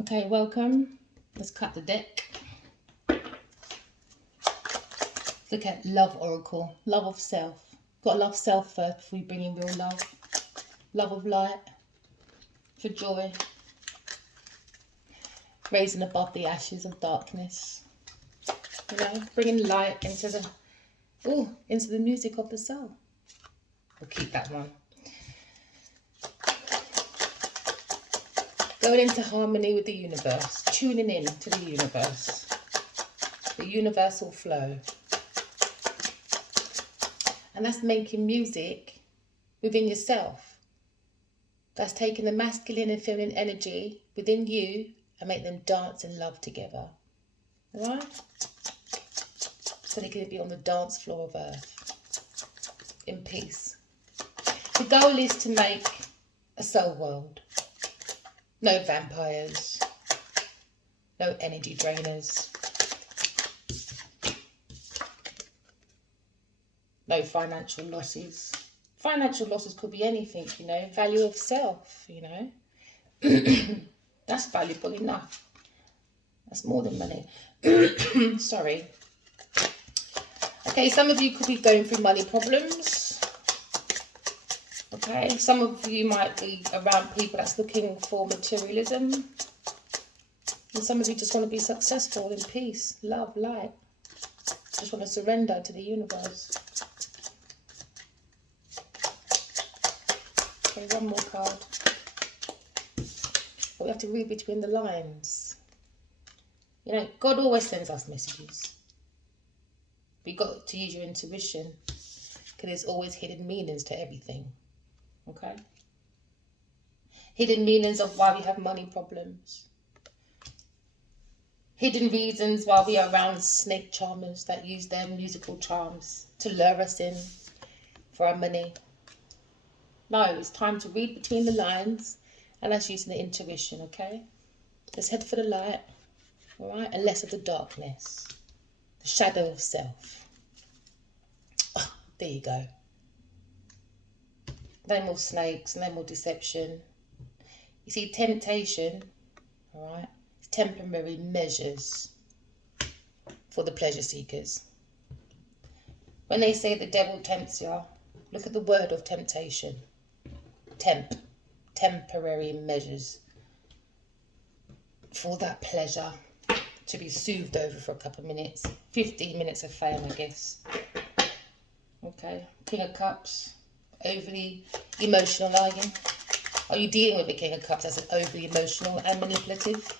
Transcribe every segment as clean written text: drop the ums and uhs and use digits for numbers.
Okay, welcome. Let's cut the deck. Look at love oracle, love of self. Got to love self first before you bring in real love. Love of light, for joy. Raising above the ashes of darkness. You know, bringing light into the music of the soul. We'll keep that one. Going into harmony with the universe, tuning in to the universe, the universal flow. And that's making music within yourself. That's taking the masculine and feminine energy within you and make them dance and love together. All right? So they can be on the dance floor of earth in peace. The goal is to make a soul world. No vampires, no energy drainers, no financial losses. Financial losses could be anything, you know, value of self, you know. That's valuable enough. That's more than money. Sorry. Okay, some of you could be going through money problems. Okay, some of you might be around people that's looking for materialism. And some of you just want to be successful in peace, love, light. Just want to surrender to the universe. Okay, one more card. But we have to read between the lines. You know, God always sends us messages. But you've got to use your intuition. Because there's always hidden meanings to everything. Okay? Hidden meanings of why we have money problems. Hidden reasons why we are around snake charmers that use their musical charms to lure us in for our money. No, it's time to read between the lines, and that's using the intuition, okay? Let's head for the light, all right? And less of the darkness, the shadow of self. Oh, there you go. No more snakes, no more deception. You see, temptation, all right, is temporary measures for the pleasure seekers. When they say the devil tempts you, look at the word of temptation. Temporary measures for that pleasure to be soothed over for a couple of minutes. 15 minutes of fame, I guess. Okay, King of Cups. Overly emotional, are you? Are you dealing with the King of Cups as an overly emotional and manipulative?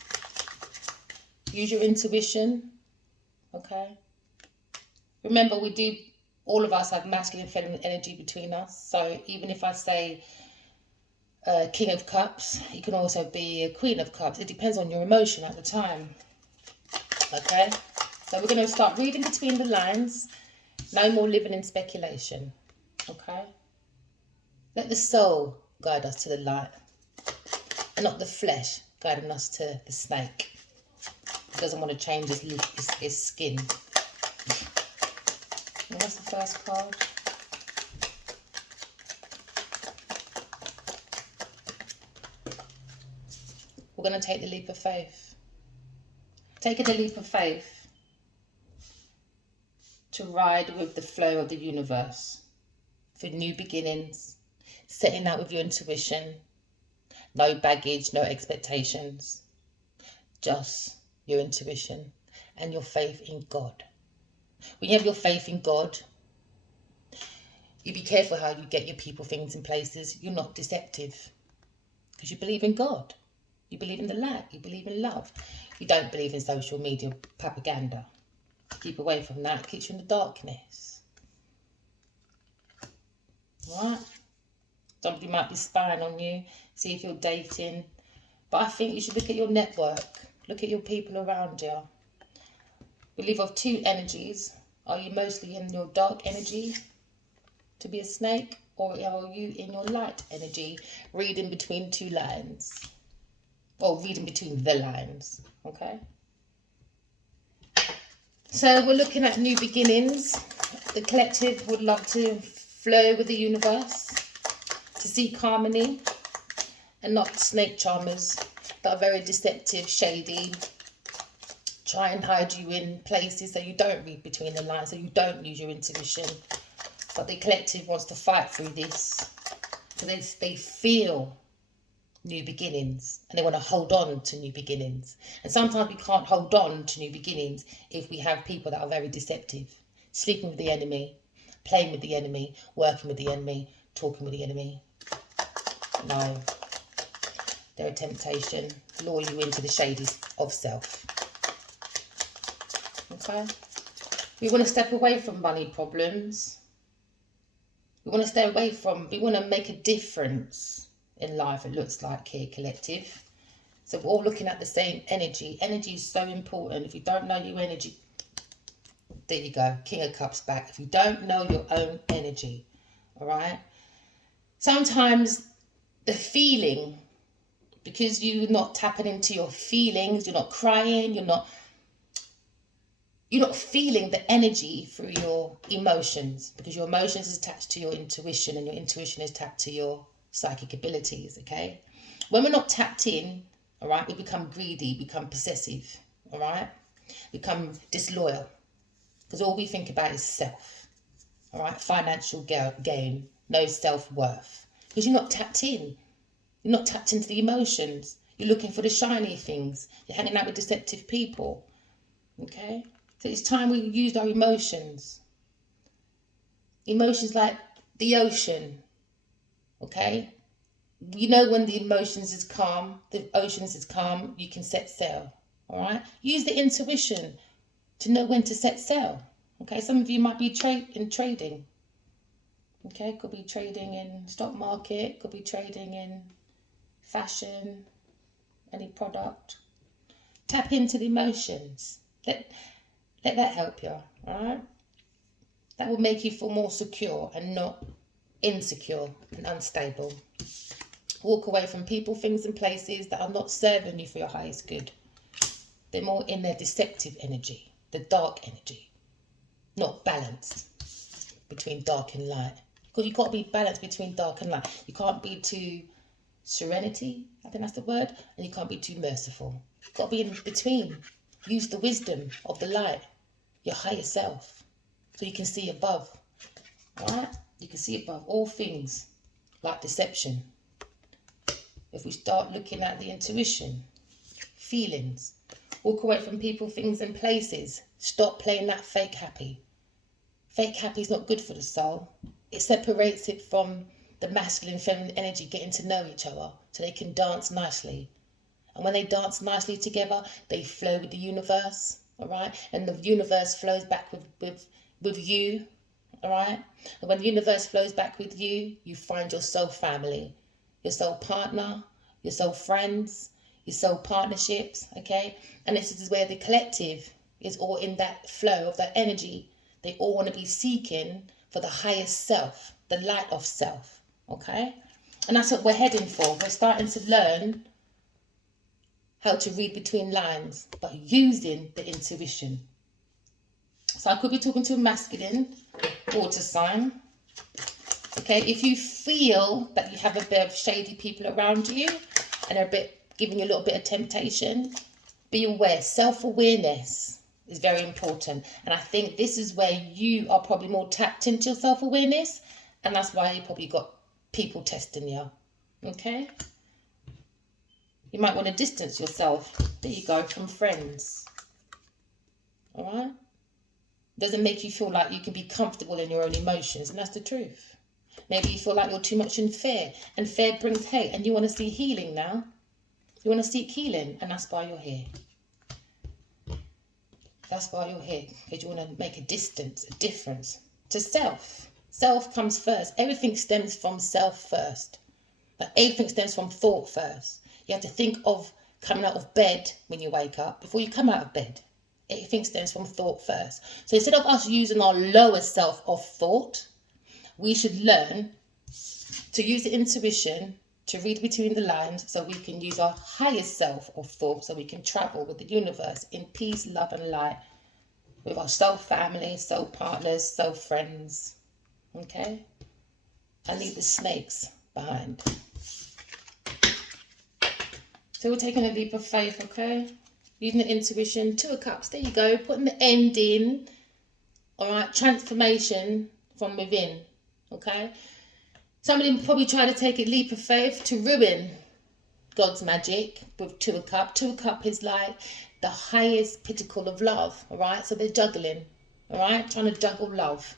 Use your intuition, okay? Remember, all of us have masculine and feminine energy between us. So even if I say King of Cups, you can also be a Queen of Cups. It depends on your emotion at the time, okay? So we're going to start reading between the lines. No more living in speculation, okay? Let the soul guide us to the light and not the flesh guiding us to the snake. He doesn't want to change his skin. And what's the first card? We're going to take the leap of faith. Taking the leap of faith to ride with the flow of the universe for new beginnings. Setting out with your intuition, no baggage, no expectations, just your intuition and your faith in God. When you have your faith in God, you be careful how you get your people, things and places. You're not deceptive because you believe in God. You believe in the light. You believe in love. You don't believe in social media propaganda. Keep away from that. It keeps you in the darkness. All right? Somebody might be spying on you, see if you're dating. But I think you should look at your network. Look at your people around you. We live off two energies. Are you mostly in your dark energy to be a snake? Or are you in your light energy, reading between two lines? Or reading between the lines, okay? So we're looking at new beginnings. The collective would love to flow with the universe, to seek harmony and not snake charmers that are very deceptive, shady, try and hide you in places so you don't read between the lines, so you don't use your intuition. But the collective wants to fight through this. So they feel new beginnings and they want to hold on to new beginnings. And sometimes we can't hold on to new beginnings if we have people that are very deceptive. Sleeping with the enemy, playing with the enemy, working with the enemy, talking with the enemy. No. They're a temptation. Lure you into the shades of self. Okay? We want to step away from money problems. We want to stay away from, we want to make a difference in life, it looks like here, collective. So we're all looking at the same energy. Energy is so important. If you don't know your energy, there you go, King of Cups back. If you don't know your own energy, all right? Sometimes the feeling, because you're not tapping into your feelings, you're not crying, you're not feeling the energy through your emotions, because your emotions is attached to your intuition and your intuition is tapped to your psychic abilities, okay? When we're not tapped in, all right, we become greedy, become possessive, all right? Become disloyal, because all we think about is self, all right? Financial gain, no self-worth, because you're not tapped in. You're not tapped into the emotions. You're looking for the shiny things. You're hanging out with deceptive people, okay? So it's time we used our emotions. Emotions like the ocean, okay? You know when the emotions is calm, the oceans is calm, you can set sail, all right? Use the intuition to know when to set sail, okay? Some of you might be trading, okay? Could be trading in stock market, could be trading in fashion, any product. Tap into the emotions. Let that help you, all right? That will make you feel more secure and not insecure and unstable. Walk away from people, things and places that are not serving you for your highest good. They're more in their deceptive energy, the dark energy, not balanced between dark and light. You've got to be balanced between dark and light. You can't be too serenity, I think that's the word, and you can't be too merciful. You've got to be in between. Use the wisdom of the light, your higher self, so you can see above, all right? You can see above all things like deception. If we start looking at the intuition, feelings, walk away from people, things and places. Stop playing that fake happy. Fake happy is not good for the soul. It separates it from the masculine and feminine energy getting to know each other so they can dance nicely. And when they dance nicely together, they flow with the universe, all right? And the universe flows back with you, all right? And when the universe flows back with you, you find your soul family, your soul partner, your soul friends, your soul partnerships, okay? And this is where the collective is all in that flow of that energy. They all want to be seeking for the highest self, the light of self, okay? And that's what we're heading for. We're starting to learn how to read between lines, but using the intuition. So I could be talking to a masculine water sign. Okay, if you feel that you have a bit of shady people around you and they're a bit giving you a little bit of temptation, be aware. Self-awareness is very important. And I think this is where you are probably more tapped into your self-awareness, and that's why you probably got people testing you. Okay? You might want to distance yourself. There you go, from friends. All right? Doesn't make you feel like you can be comfortable in your own emotions, and that's the truth. Maybe you feel like you're too much in fear, and fear brings hate, and you want to see healing now. You want to seek healing, and that's why you're here. That's why you're here, because you want to make a difference to self. Self comes first. Everything stems from self first. But everything stems from thought first. You have to think of coming out of bed when you wake up, before you come out of bed. Everything stems from thought first. So instead of us using our lower self of thought, we should learn to use the intuition to read between the lines, so we can use our highest self of thought, so we can travel with the universe in peace, love and light, with our soul family, soul partners, soul friends. Okay? I leave the snakes behind. So we're taking a leap of faith, okay? Using the intuition. 2 of Cups. There you go. Putting the end in. All right. Transformation from within. Okay. Somebody probably try to take a leap of faith to ruin God's magic with 2 of Cups. 2 of Cups is like the highest pinnacle of love. All right. So they're juggling. All right. Trying to juggle love.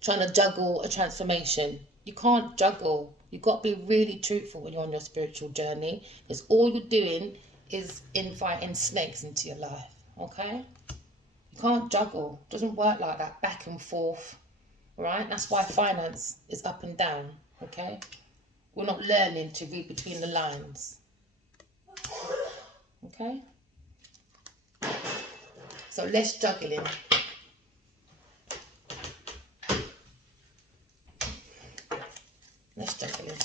Trying to juggle a transformation. You can't juggle. You've got to be really truthful when you're on your spiritual journey, because all you're doing is inviting snakes into your life, okay? You can't juggle. It doesn't work like that, back and forth, right? That's why finance is up and down, okay? We're not learning to read between the lines, okay? So less juggling. Let's juggle in.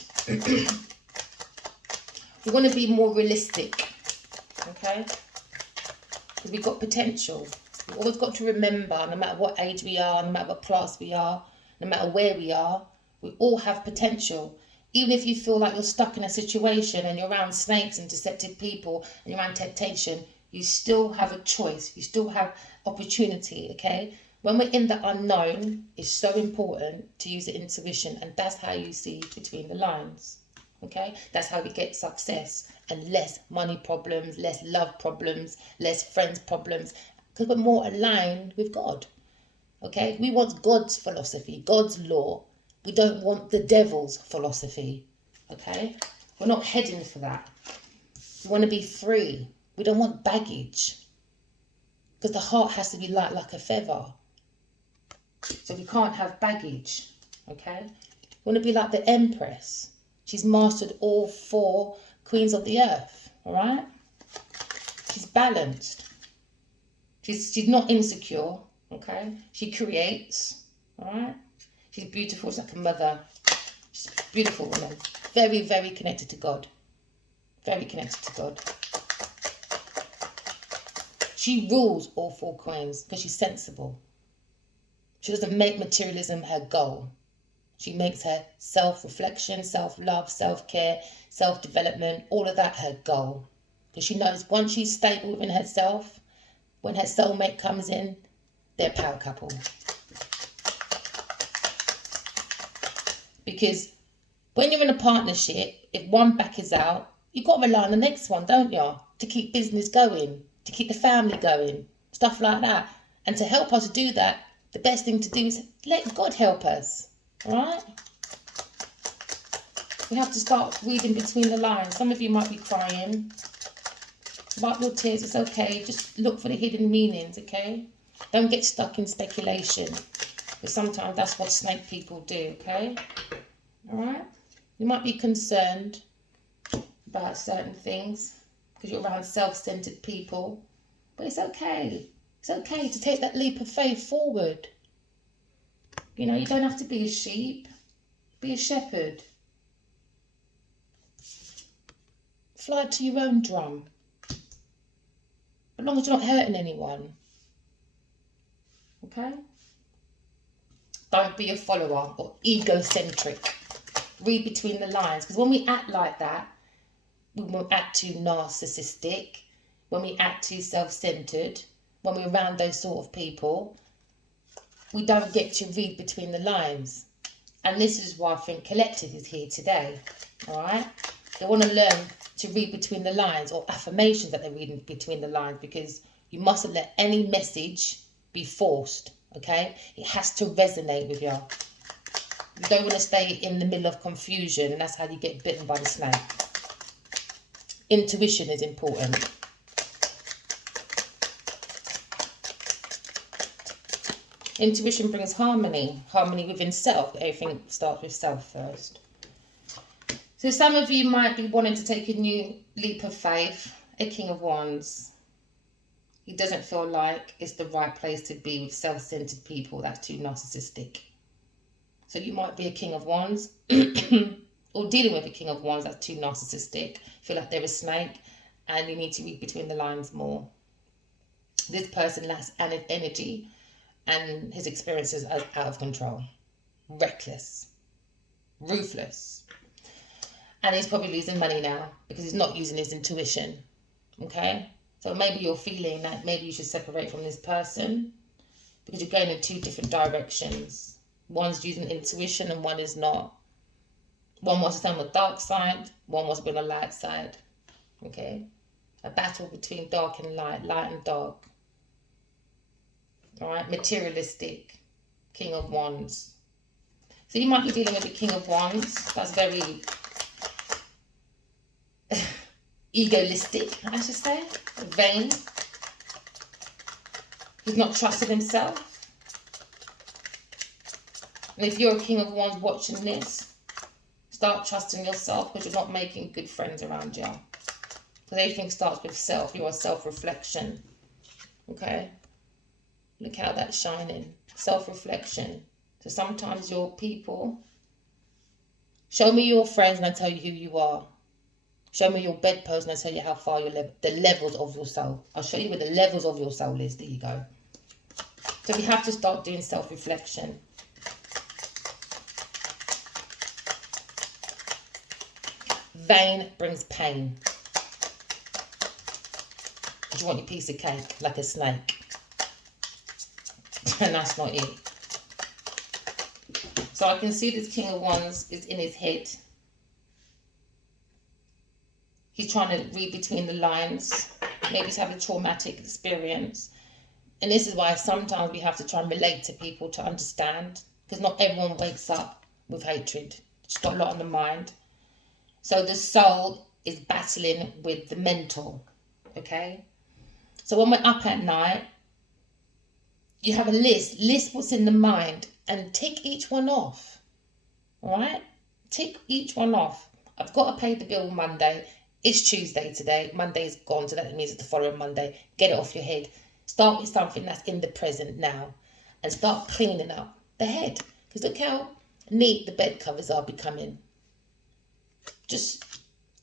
We want to be more realistic, okay? Because we've got potential. We've always got to remember, no matter what age we are, no matter what class we are, no matter where we are, we all have potential. Even if you feel like you're stuck in a situation and you're around snakes and deceptive people and you're around temptation, you still have a choice. You still have opportunity, okay? When we're in the unknown, it's so important to use the intuition, and that's how you see between the lines, okay? That's how we get success and less money problems, less love problems, less friends problems, because we're more aligned with God, okay? We want God's philosophy, God's law. We don't want the devil's philosophy, okay? We're not heading for that. We want to be free. We don't want baggage, because the heart has to be light like a feather. So we can't have baggage, okay? We want to be like the Empress. She's mastered all 4 queens of the earth, all right? She's balanced. She's not insecure, okay? She creates, all right? She's beautiful. She's like a mother. She's a beautiful woman. Very, very connected to God. Very connected to God. She rules all 4 queens because she's sensible. She doesn't make materialism her goal. She makes her self-reflection, self-love, self-care, self-development, all of that her goal. Because she knows once she's stable within herself, when her soulmate comes in, they're a power couple. Because when you're in a partnership, if one back is out, you've got to rely on the next one, don't you? To keep business going, to keep the family going, stuff like that. And to help us do that, the best thing to do is let God help us, all right? We have to start reading between the lines. Some of you might be crying. Wipe your tears, it's okay. Just look for the hidden meanings, okay? Don't get stuck in speculation, because sometimes that's what snake people do, okay? All right? You might be concerned about certain things because you're around self-centered people, but it's okay. It's okay to take that leap of faith forward. You know, you don't have to be a sheep. Be a shepherd. Fly to your own drum. As long as you're not hurting anyone. Okay? Don't be a follower or egocentric. Read between the lines. Because when we act like that, we won't act too narcissistic. When we act too self-centered, when we're around those sort of people, we don't get to read between the lines. And this is why I think Collective is here today. All right? They want to learn to read between the lines, or affirmations that they're reading between the lines, because you mustn't let any message be forced. Okay? It has to resonate with you. You don't want to stay in the middle of confusion, and that's how you get bitten by the snake. Intuition is important. Intuition brings harmony. Harmony within self. Everything starts with self first. So some of you might be wanting to take a new leap of faith. A King of Wands. He doesn't feel like it's the right place to be with self-centered people. That's too narcissistic. So you might be a King of Wands. Or dealing with a King of Wands that's too narcissistic. Feel like they're a snake. And you need to read between the lines more. This person lacks energy. And his experiences are out of control. Reckless. Ruthless. And he's probably losing money now because he's not using his intuition. Okay? So maybe you're feeling that maybe you should separate from this person because you're going in two different directions. One's using intuition and one is not. One wants to stay on the dark side, one wants to be on the light side. Okay? A battle between dark and light, light and dark. Alright? Materialistic. King of Wands. So you might be dealing with the King of Wands. That's very egoistic, I should say. Vain. He's not trusting himself. And if you're a King of Wands watching this, start trusting yourself because you're not making good friends around you. Because everything starts with self. You're a self-reflection. Okay? Look how that's shining. Self-reflection. So sometimes your people, show me your friends and I tell you who you are. Show me your bedpost and I tell you how far the levels of your soul. I'll show you where the levels of your soul is. There you go. So we have to start doing self-reflection. Vain brings pain. You want your piece of cake like a snake. And that's not it. So I can see this King of Wands is in his head. He's trying to read between the lines. Maybe he's having a traumatic experience. And this is why sometimes we have to try and relate to people to understand. Because not everyone wakes up with hatred. It's got a lot on the mind. So the soul is battling with the mental. Okay? So when we're up at night, you have a list. List what's in the mind. And tick each one off. Alright? Tick each one off. I've got to pay the bill Monday. It's Tuesday today. Monday's gone, so that means it's the following Monday. Get it off your head. Start with something that's in the present now. And start cleaning up the head. Because look how neat the bed covers are becoming. Just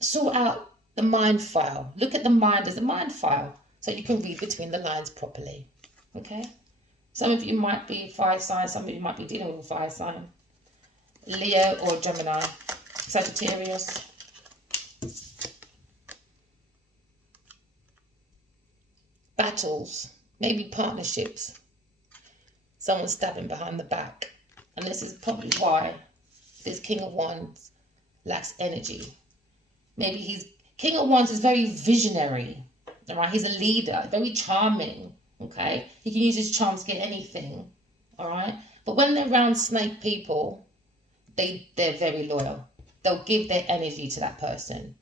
sort out the mind file. Look at the mind as a mind file. So you can read between the lines properly. Okay? Some of you might be fire sign. Some of you might be dealing with a fire sign. Leo or Gemini. Sagittarius. Battles. Maybe partnerships. Someone stabbing behind the back. And this is probably why this King of Wands lacks energy. Maybe King of Wands is very visionary. Alright, he's a leader, very charming. Okay, he can use his charms to get anything. Alright, but when they're around snake people, they're very loyal. They'll give their energy to that person.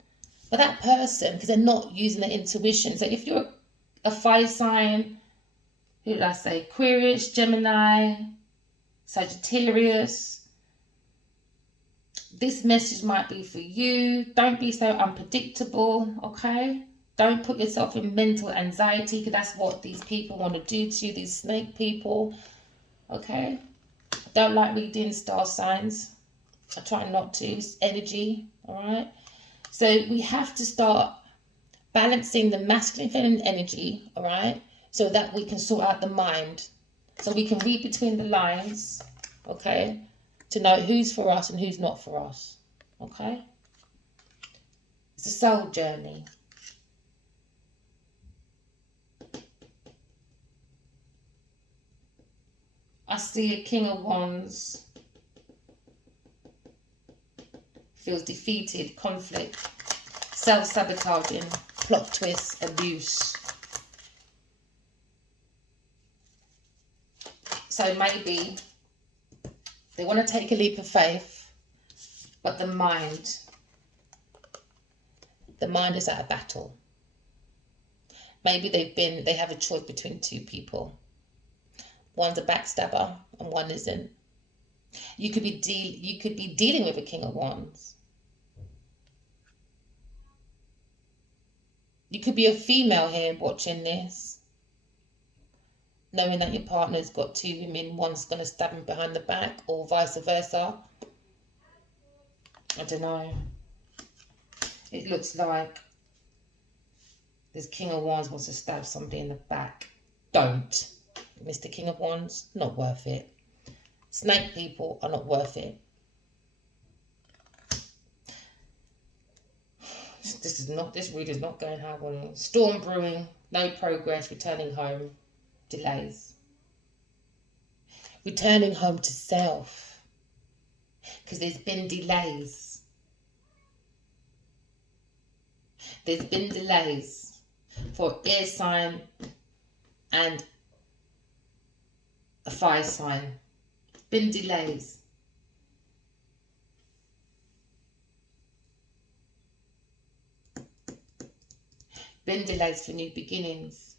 But that person, because they're not using their intuition. So if you're a fire sign, who did I say? Aquarius, Gemini, Sagittarius. This message might be for you. Don't be so unpredictable, okay? Don't put yourself in mental anxiety because that's what these people want to do to you, these snake people, okay? I don't like reading star signs. I try not to. It's energy, all right? So we have to start balancing the masculine and feminine energy, all right? So that we can sort out the mind. So we can read between the lines, okay? To know who's for us and who's not for us. Okay? It's a soul journey. I see a King of Wands. Feels defeated, conflict, self-sabotaging, plot twists, abuse. So maybe they want to take a leap of faith, but the mind is at a battle. Maybe they have a choice between two people. One's a backstabber and one isn't. You could be dealing with a King of Wands. You could be a female here watching this, knowing that your partner's got two women, one's going to stab him behind the back, or vice versa. I don't know. It looks like this King of Wands wants to stab somebody in the back. Don't. Mr. King of Wands, not worth it. Snake people are not worth it. This reader's not going how I want. Storm brewing, no progress, returning home, delays. Returning home to self, because there's been delays. There's been delays for air sign and a fire sign. Been delays. Been delays for new beginnings.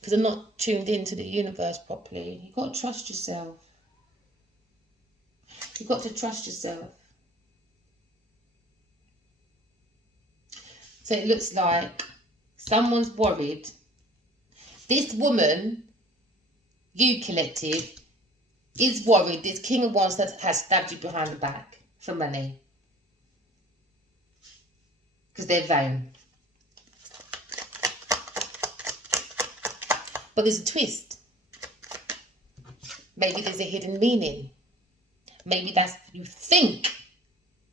Because I'm not tuned into the universe properly. You've got to trust yourself. You've got to trust yourself. So it looks like someone's worried. This woman, you collective, is worried this King of Wands that has stabbed you behind the back for money. Because they're vain. But there's a twist. Maybe there's a hidden meaning. Maybe that's, you think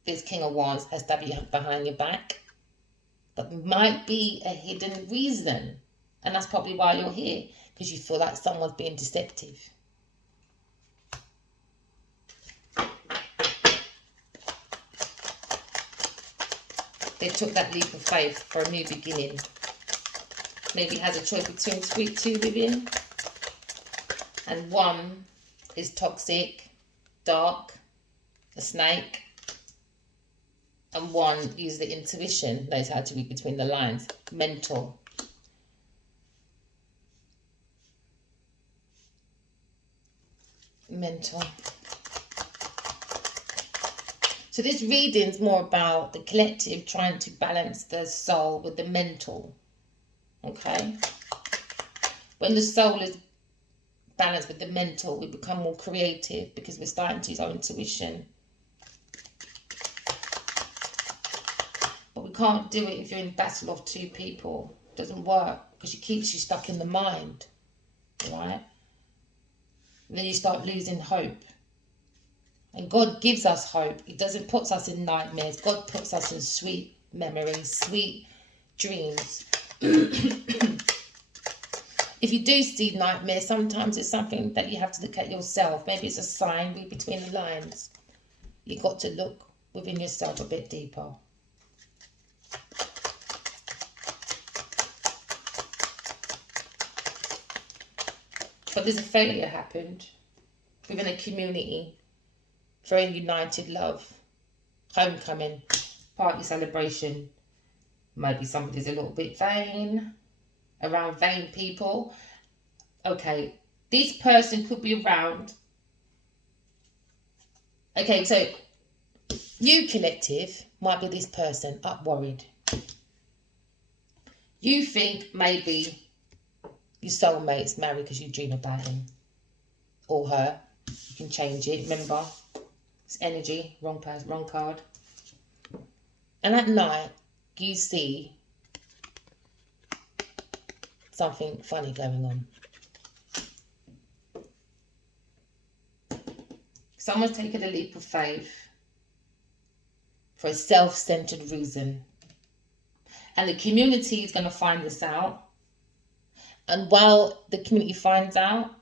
this King of Wands has stabbed you behind your back. But might be a hidden reason. And that's probably why you're here. Because you feel like someone's being deceptive. They took that leap of faith for a new beginning. Maybe has a choice between sweet two living. And one is toxic, dark, a snake. And one uses the intuition, knows how to read between the lines, mental. Mental. So this reading's more about the collective trying to balance the soul with the mental. Okay? When the soul is balanced with the mental, we become more creative because we're starting to use our intuition. But we can't do it if you're in battle of two people. It doesn't work because it keeps you stuck in the mind. Right? And then you start losing hope. And God gives us hope. He doesn't put us in nightmares. God puts us in sweet memories, sweet dreams. If you do see nightmares, sometimes it's something that you have to look at yourself. Maybe it's a sign, read between the lines. You've got to look within yourself a bit deeper. But there's a failure happened within a community. Very united love. Homecoming. Party celebration. Maybe somebody's a little bit vain. Around vain people. Okay. This person could be around. Okay, so you collective might be this person up worried. You think maybe your soulmate's married because you dream about him. Or her. You can change it, remember. It's energy, wrong person, wrong card. And at night, you see something funny going on. Someone's taken a leap of faith for a self-centered reason. And the community is going to find this out. And while the community finds out,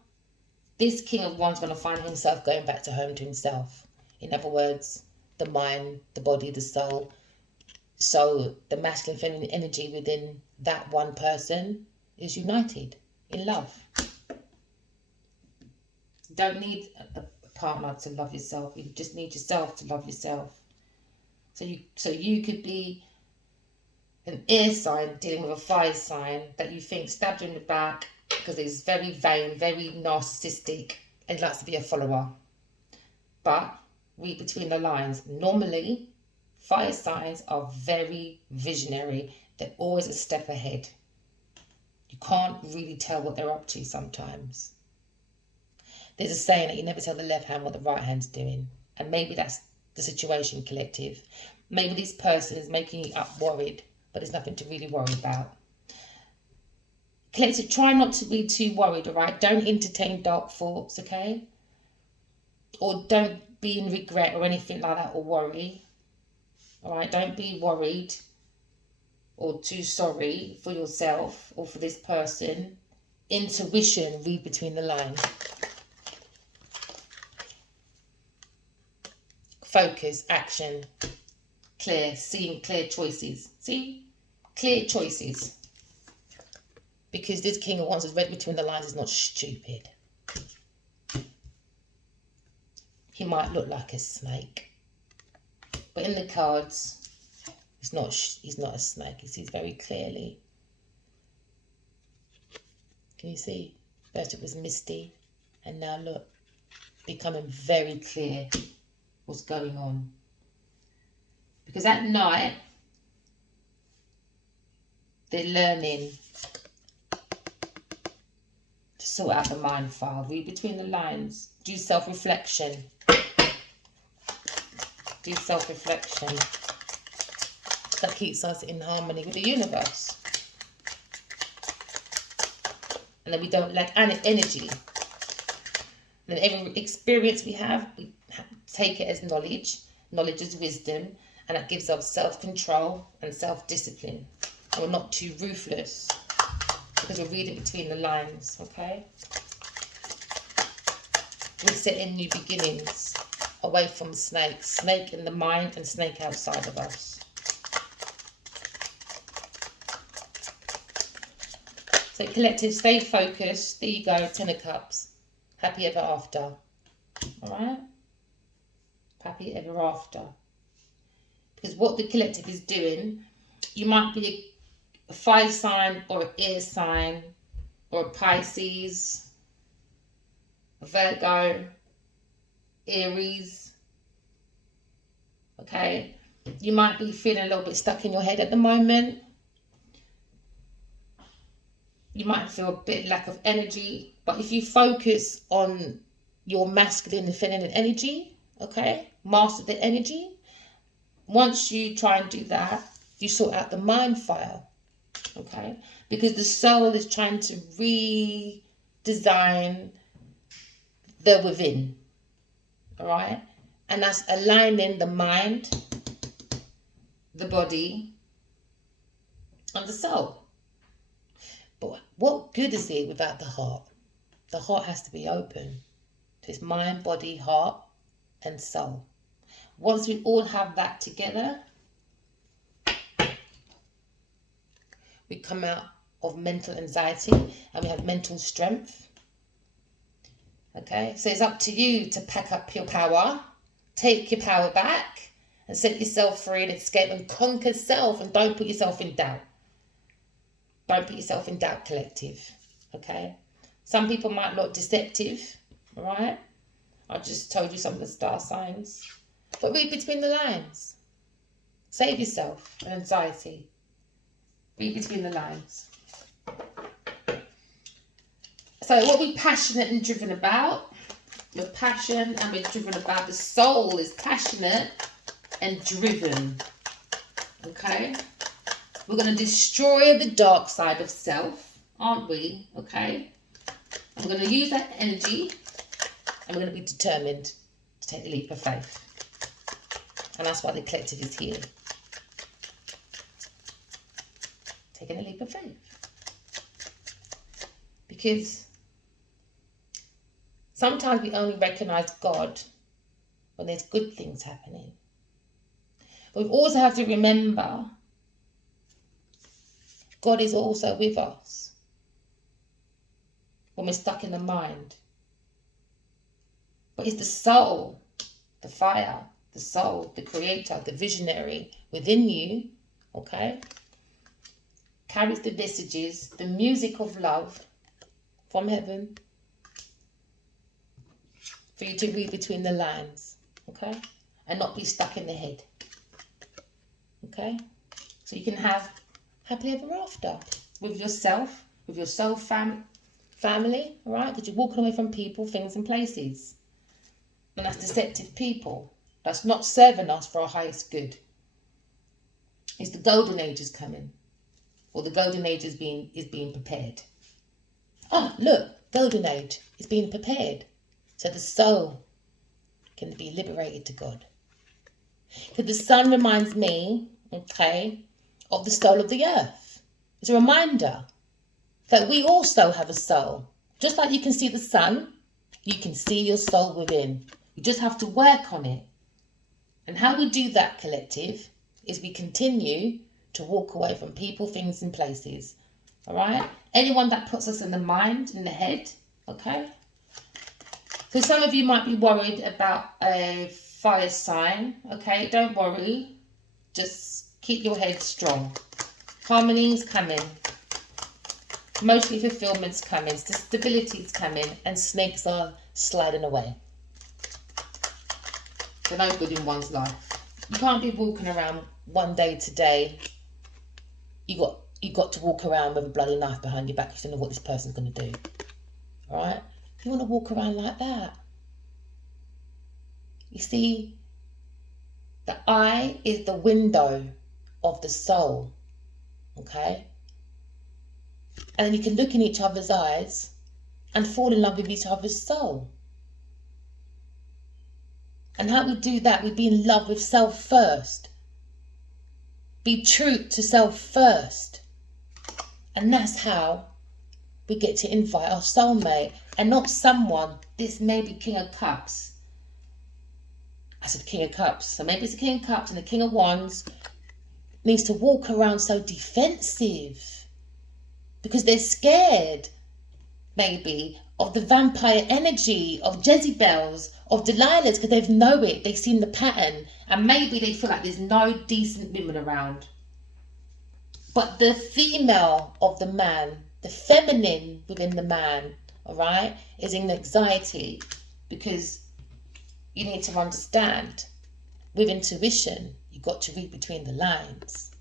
this King of Wands is going to find himself going back to home to himself. In other words, the mind, the body, the soul. So the masculine, feminine energy within that one person is united in love. You don't need a partner to love yourself. You just need yourself to love yourself. So you could be an air sign dealing with a fire sign that you think stabbed you in the back because he's very vain, very narcissistic, and he likes to be a follower. But read between the lines. Normally, fire signs are very visionary. They're always a step ahead. You can't really tell what they're up to sometimes. There's a saying that you never tell the left hand what the right hand's doing. And maybe that's the situation, collective. Maybe this person is making you up worried, but there's nothing to really worry about. Collective, try not to be too worried, all right? Don't entertain dark thoughts, okay? Or don't be in regret or anything like that, or worry. All right, don't be worried. or too sorry for yourself or for this person. Intuition, read between the lines. Focus, action, clear, seeing clear choices. See? Clear choices. Because this King of Wands is read between the lines is not stupid. He might look like a snake, but in the cards, he's not a snake. He sees very clearly. Can you see? First it was misty, and now look, becoming very clear what's going on. Because at night, they're learning to sort out the mind file. Read between the lines. Do self-reflection. Do self-reflection. That keeps us in harmony with the universe. And then we don't lack energy. And every experience we have, we take it as knowledge. Knowledge is wisdom. And that gives us self-control and self-discipline. And we're not too ruthless. Because we're reading between the lines, okay? We're setting new beginnings. Away from snakes. Snake in the mind and snake outside of us. So collective, stay focused. There you go, 10 of Cups. Happy ever after. Alright? Happy ever after. Because what the collective is doing, you might be a fire sign or an air sign or a Pisces, a Virgo, Aries. Okay? You might be feeling a little bit stuck in your head at the moment. You might feel a bit lack of energy, but if you focus on your masculine and feminine energy, okay, master the energy, once you try and do that, you sort out the mind file, okay, because the soul is trying to redesign the within, all right, and that's aligning the mind, the body, and the soul. But what good is it without the heart? The heart has to be open. It's mind, body, heart, and soul. Once we all have that together, we come out of mental anxiety and we have mental strength. Okay, so it's up to you to pack up your power, take your power back, and set yourself free and escape and conquer self, and don't put yourself in doubt. Don't put yourself in doubt, collective. Okay? Some people might look deceptive. Alright? I just told you some of the star signs. But read between the lines. Save yourself from anxiety. Read between the lines. So what we're passionate and driven about. We're passionate and we're driven about. The soul is passionate and driven. Okay? We're going to destroy the dark side of self, aren't we? Okay? And we're going to use that energy and we're going to be determined to take the leap of faith. And that's why the collective is here. Taking a leap of faith. Because sometimes we only recognize God when there's good things happening. But we also have to remember God is also with us when we're stuck in the mind. But it's the soul, the fire, the soul, the creator, the visionary within you, okay, carries the messages, the music of love from heaven for you to read between the lines, okay, and not be stuck in the head, okay, so you can have happily ever after with yourself, with your soul family, all right? Because you're walking away from people, things, and places. And that's deceptive people. That's not serving us for our highest good. It's the golden age is coming. Or the golden age is being prepared. Oh, look, golden age is being prepared. So the soul can be liberated to God. Because the sun reminds me, okay, of the soul of the earth. It's a reminder that we also have a soul. Just like you can see the sun, you can see your soul within. You just have to work on it. And how we do that, collective, is we continue to walk away from people, things and places. All right? Anyone that puts us in the mind, in the head, okay? So some of you might be worried about a fire sign, okay? Don't worry. Just keep your head strong. Harmony's coming. Emotional fulfillment's coming. Stability's coming. And snakes are sliding away. They're no good in one's life. You can't be walking around one day to day. You got to walk around with a bloody knife behind your back. You don't know what this person's going to do. All right? You want to walk around like that. You see, the eye is the window of the soul. Okay? And then you can look in each other's eyes and fall in love with each other's soul. And how we do that, we be in love with self first. Be true to self first. And that's how we get to invite our soulmate. And not someone, this may be King of Cups. I said King of Cups. So maybe it's a King of Cups and a King of Wands needs to walk around so defensive. Because they're scared, maybe, of the vampire energy, of Jezebels, of Delilahs, because they know it, they've seen the pattern, and maybe they feel like there's no decent women around. But the female of the man, the feminine within the man, all right, is in anxiety, because you need to understand, with intuition, you've got to read between the lines.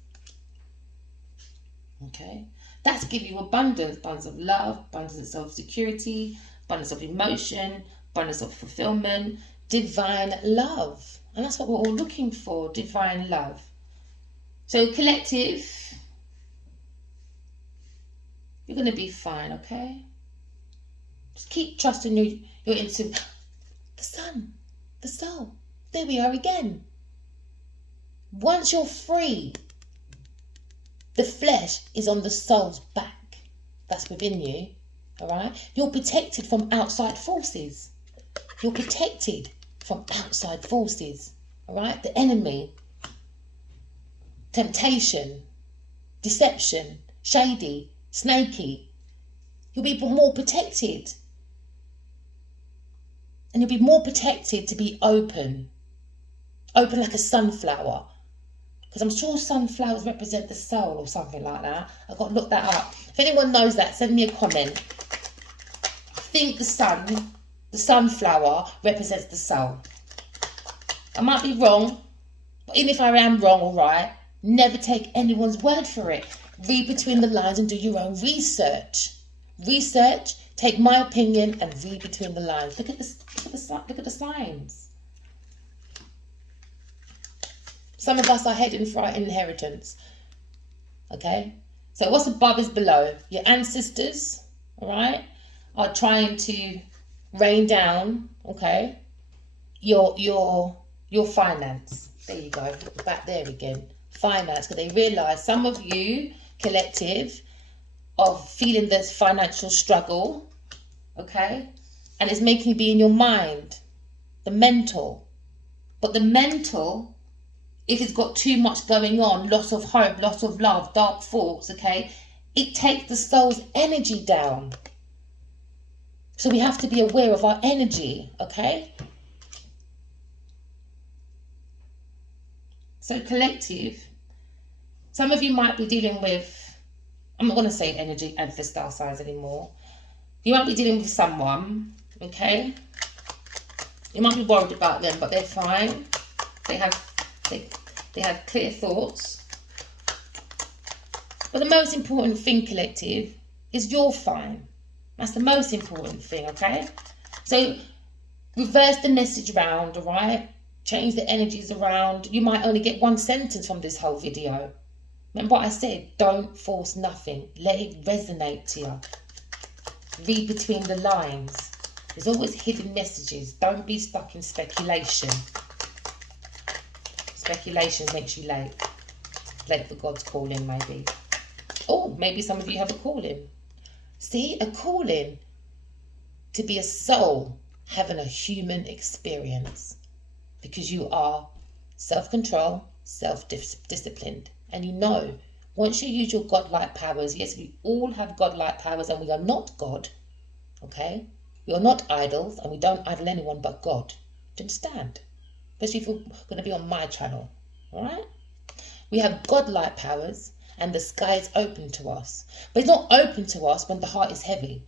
Okay? That's give you abundance of love, abundance of self-security, abundance of emotion, abundance of fulfillment, divine love. And that's what we're all looking for, divine love. So collective, you're going to be fine, okay? Just keep trusting your intuition. The sun, the soul. There we are again. Once you're free, the flesh is on the soul's back. That's within you, all right? You're protected from outside forces. You're protected from outside forces, all right? The enemy, temptation, deception, shady, snaky. You'll be more protected. And you'll be more protected to be open. Open like a sunflower. Because I'm sure sunflowers represent the soul or something like that. I've got to look that up. If anyone knows that, send me a comment. I think the sunflower represents the soul. I might be wrong, but even if I am wrong or right, never take anyone's word for it. Read between the lines and do your own research. Research, take my opinion and read between the lines. Look at the signs. Some of us are heading for our inheritance. Okay? So what's above is below. Your ancestors, all right, are trying to rain down, okay, your finance. There you go. Back there again. Finance. Because they realise some of you, collective, are feeling this financial struggle, okay? And it's making you be in your mind. The mental. But the mental, if it's got too much going on, loss of hope, loss of love, dark thoughts, okay, it takes the soul's energy down. So we have to be aware of our energy, okay? So collective, some of you might be dealing with, I'm not going to say energy and the star signs anymore. You might be dealing with someone, okay? You might be worried about them, but they're fine. They have clear thoughts. But the most important thing, collective, is you're fine. That's the most important thing, okay? So reverse the message around, all right? Change the energies around. You might only get one sentence from this whole video. Remember what I said? Don't force nothing. Let it resonate to you. Read between the lines. There's always hidden messages. Don't be stuck in speculation. Speculation makes you late. contemplate for God's calling, maybe. Or maybe some of you have a calling. See, a calling to be a soul having a human experience, because you are self-control, self-disciplined, and you know, once you use your godlike powers, yes, we all have godlike powers, and we are not God, okay? We are not idols, and we don't idol anyone but God. Do you understand? Especially if you're going to be on my channel, all right? We have godlike powers, and the sky is open to us. But it's not open to us when the heart is heavy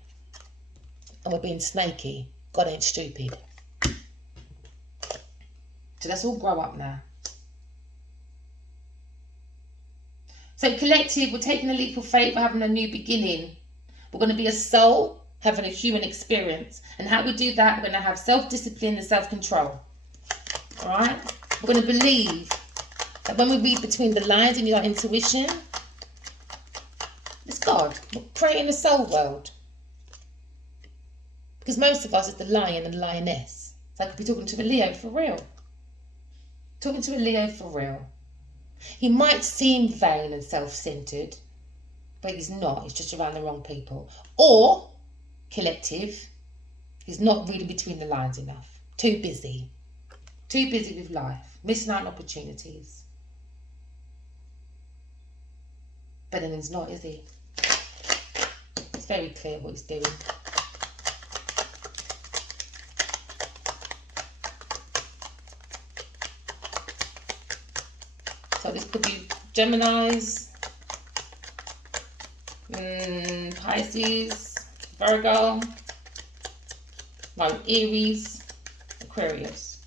and we're being snaky. God ain't stupid. So let's all grow up now. So collective, we're taking a leap of faith, we're having a new beginning. We're going to be a soul having a human experience. And how we do that, we're going to have self-discipline and self-control. All right? We're going to believe that when we read between the lines and our intuition, it's God. We're creating a soul world. Because most of us is the lion and the lioness. So I could be talking to a Leo for real. Talking to a Leo for real. He might seem vain and self-centered, but he's not. He's just around the wrong people. Or collective. He's not reading between the lines enough. Too busy. Too busy with life. Missing out on opportunities. But then he's not, is he? It's very clear what he's doing. So this could be Geminis, Pisces, Virgo, Aries, Aquarius.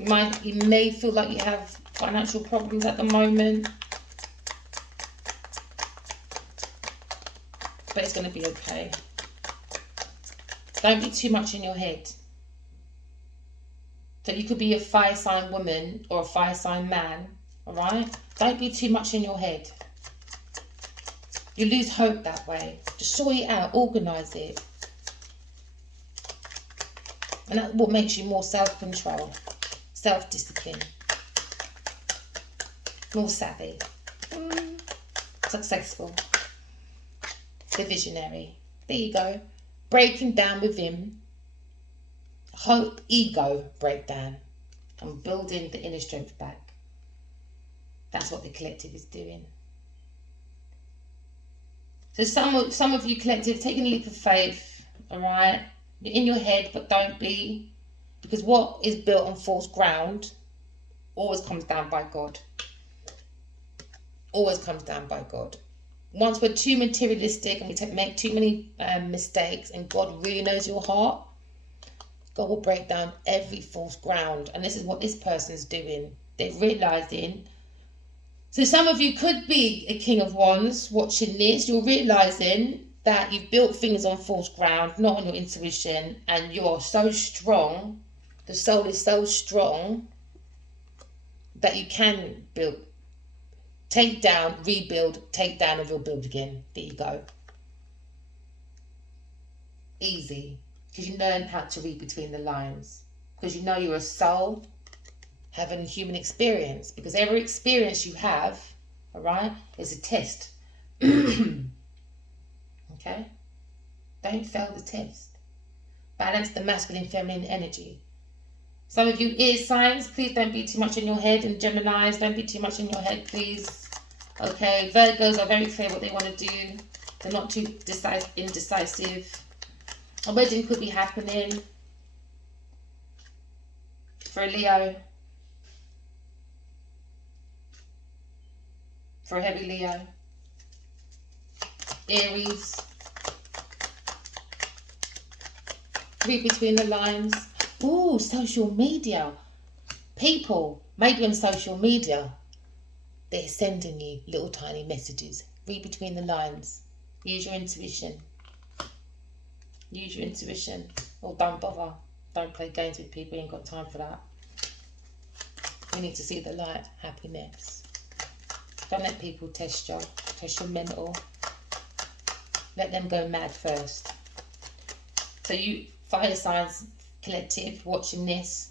You may feel like you have financial problems at the moment, but it's going to be okay. Don't be too much in your head. So you could be a fire sign woman or a fire sign man, all right? Don't be too much in your head. You lose hope that way. Just sort it out, organise it. And that's what makes you more self-control, self-discipline, more savvy, successful, the visionary. There you go. Breaking down with him. Hope, ego breakdown, and building the inner strength back. That's what the collective is doing. So some of you collective, taking a leap of faith, all right? You're in your head, but don't be, because what is built on false ground always comes down by God. Always comes down by God. Once we're too materialistic and we make too many mistakes, and God really knows your heart, God will break down every false ground. And this is what this person's doing. They're realising. So some of you could be a King of Wands watching this. You're realising that you've built things on false ground, not on your intuition. And you're so strong. The soul is so strong that you can build. Take down, rebuild, take down and rebuild again. There you go. Easy. Because you learn how to read between the lines. Because you know you're a soul having a human experience. Because every experience you have, all right, is a test. Okay? Don't fail the test. Balance the masculine, feminine energy. Some of you air signs, please don't be too much in your head. And Geminis, don't be too much in your head, please. Okay, Virgos are very clear what they want to do. They're not too indecisive. A wedding could be happening for a Leo, for a heavy Leo. Aries, read between the lines. Ooh, social media. People, maybe on social media, they're sending you little tiny messages. Read between the lines. Use your intuition. Use your intuition. Or don't bother. Don't play games with people. You ain't got time for that. You need to see the light. Happiness. Don't let people test you. Test your mental. Let them go mad first. So you fire signs collective watching this.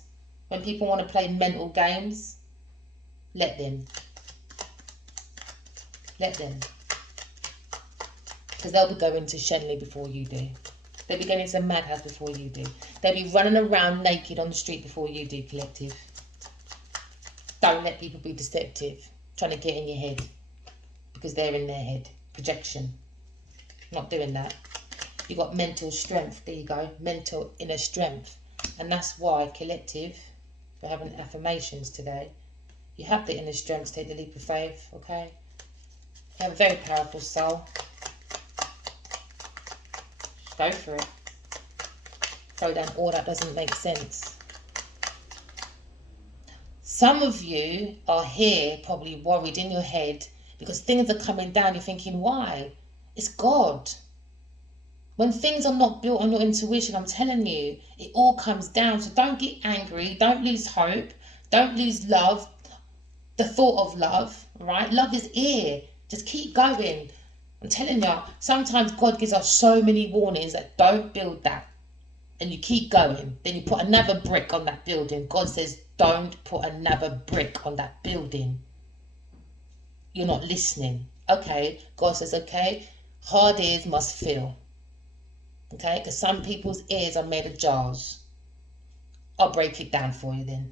When people want to play mental games, Let them. Let them. Because they'll be going to Shenley before you do. They'll be going to a madhouse before you do. They'll be running around naked on the street before you do, collective. Don't let people be deceptive, trying to get in your head. Because they're in their head. Projection. Not doing that. You got mental strength. There you go. Mental inner strength. And that's why, collective, we're having affirmations today. You have the inner strength to take the leap of faith, okay? You have a very powerful soul. Just go for it. Throw down all that doesn't make sense. Some of you are here probably worried in your head because things are coming down. You're thinking, why? It's God. When things are not built on your intuition, I'm telling you, it all comes down. So don't get angry. Don't lose hope. Don't lose love. The thought of love, right? Love is here. Just keep going. I'm telling you, sometimes God gives us so many warnings that don't build that. And you keep going. Then you put another brick on that building. God says, don't put another brick on that building. You're not listening. Okay. God says, okay, hard ears must feel. Okay, because some people's ears are made of jars. I'll break it down for you then.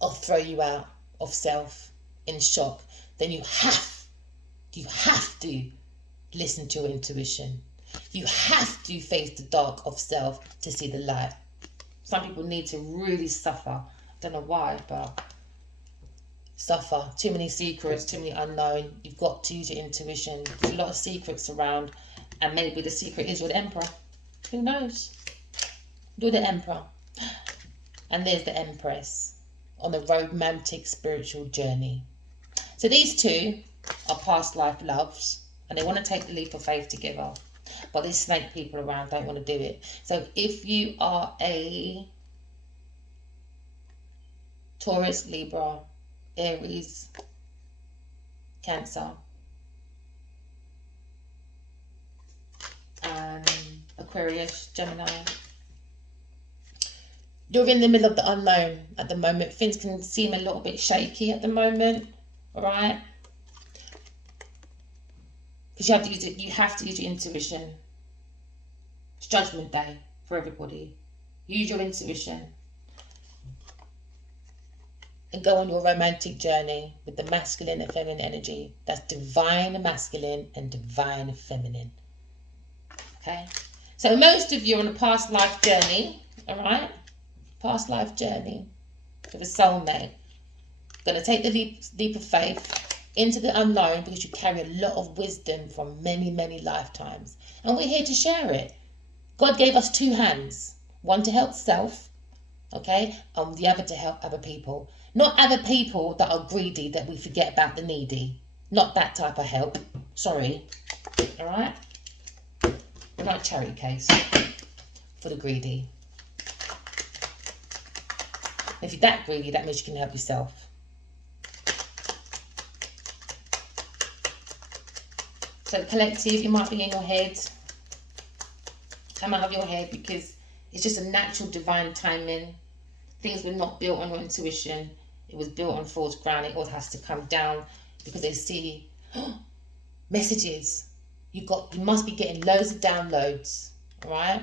I'll throw you out of self in shock. Then you have to listen to your intuition. You have to face the dark of self to see the light. Some people need to really suffer. I don't know why, but suffer. Too many secrets, too many unknown. You've got to use your intuition. There's a lot of secrets around. And maybe the secret is you're the Emperor. Who knows? You're the Emperor. And there's the Empress on a romantic spiritual journey. So these two are past life loves. And they want to take the leap of faith together. But these snake people around don't want to do it. So if you are a Taurus, Libra, Aries, Cancer, Aquarius, Gemini, you're in the middle of the unknown at the moment. Things can seem a little bit shaky at the moment, all right? Because you have to use your intuition. It's Judgment Day for everybody. Use your intuition and go on your romantic journey with the masculine and feminine energy. That's divine masculine and divine feminine. Okay? So most of you are on a past life journey, all right? Past life journey with a soulmate. Going to take the leap of faith into the unknown because you carry a lot of wisdom from many, many lifetimes. And we're here to share it. God gave us two hands. One to help self, okay? And the other to help other people. Not other people that are greedy, that we forget about the needy. Not that type of help. Sorry. All right? We're not a charity case for the greedy. If you're that greedy, that means you can help yourself. So the collective, you might be in your head. Come out of your head because it's just a natural divine timing. Things were not built on your intuition. It was built on false ground. It all has to come down because they see messages. You must be getting loads of downloads, all right?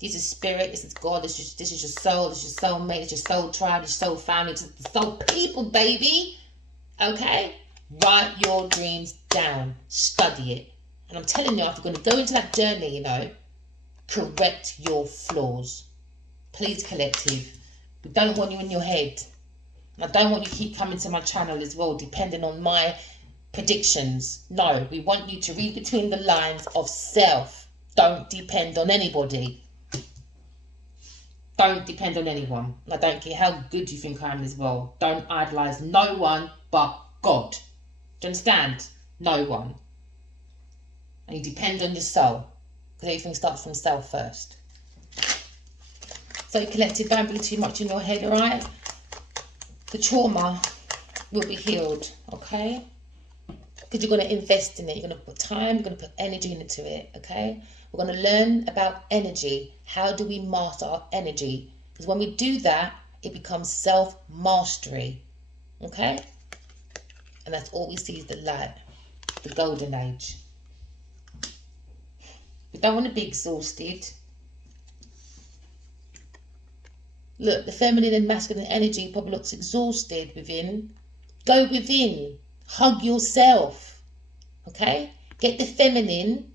This is spirit, this is God, this is your soul, this is your soulmate, this is your soul tribe, this is your soul family, this is the soul people, baby. Okay? Write your dreams down. Study it. And I'm telling you, if you're going to go into that journey, you know, correct your flaws. Please, collective. We don't want you in your head. And I don't want you to keep coming to my channel as well, depending on my predictions. No, we want you to read between the lines of self. Don't depend on anybody. Don't depend on anyone. I don't care how good you think I am as well. Don't idolize no one but God. Do you understand? No one. And you depend on your soul. Because everything starts from self first. So collective, don't be too much in your head, alright? The trauma will be healed, okay? Because you're going to invest in it. You're going to put time, you're going to put energy into it, okay? We're going to learn about energy. How do we master our energy? Because when we do that, it becomes self-mastery. Okay? And that's all we see is the light, the golden age. We don't want to be exhausted. Look, the feminine and masculine energy probably looks exhausted within. Go within. Hug yourself. Okay? Get the feminine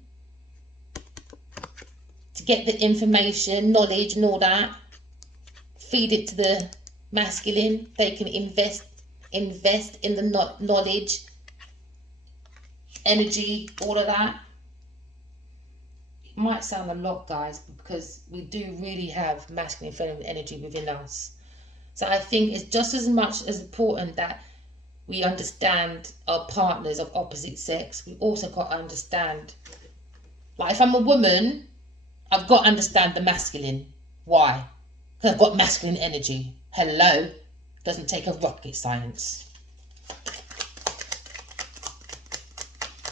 to get the information, knowledge and all that. Feed it to the masculine. They can invest in the knowledge, energy, all of that. It might sound a lot, guys, because we do really have masculine and feminine energy within us. So I think it's just as much as important that we understand our partners of opposite sex. We also got to understand, like if I'm a woman, I've got to understand the masculine. Why? Because I've got masculine energy. Hello. Doesn't take a rocket science.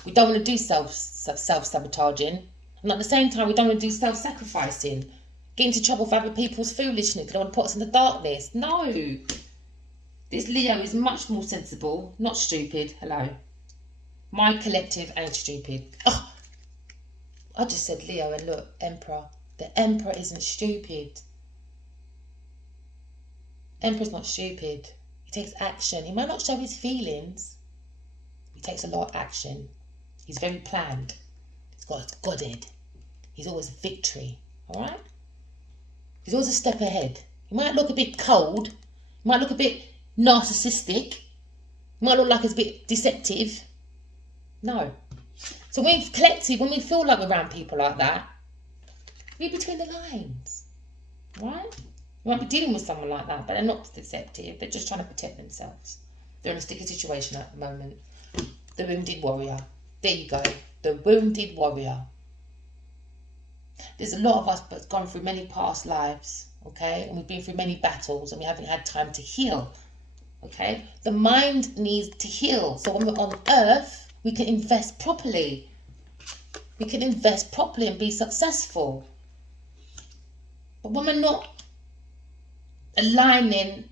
We don't want to do self-sabotaging. And at the same time, we don't want to do self-sacrificing. Get into trouble for other people's foolishness. They don't want to put us in the darkness. No. This Leo is much more sensible, not stupid. Hello. My collective ain't stupid. Oh, I just said Leo and look, Emperor. The Emperor isn't stupid. Emperor's not stupid. He takes action. He might not show his feelings. He takes a lot of action. He's very planned. He's got a godhead. He's always a victory. Alright? He's always a step ahead. He might look a bit cold. He might look a bit narcissistic. He might look like he's a bit deceptive. No. So when collective, when we feel like we're around people like that, read between the lines. Right? You might be dealing with someone like that, but they're not deceptive. They're just trying to protect themselves. They're in a sticky situation at the moment. The wounded warrior. There you go. The wounded warrior. There's a lot of us that's gone through many past lives, okay? And we've been through many battles and we haven't had time to heal, okay? The mind needs to heal. So when we're on earth, we can invest properly. We can invest properly and be successful. But when we're not aligning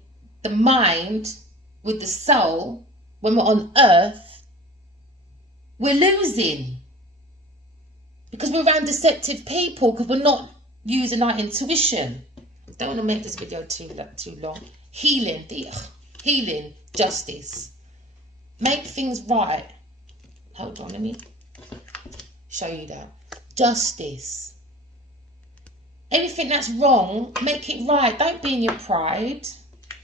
the mind with the soul, when we're on earth, we're losing. Because we're around deceptive people, because we're not using our intuition. I don't want to make this video too long. Healing, healing, justice. Make things right. Hold on, let me show you that. Justice. Everything that's wrong, make it right. Don't be in your pride.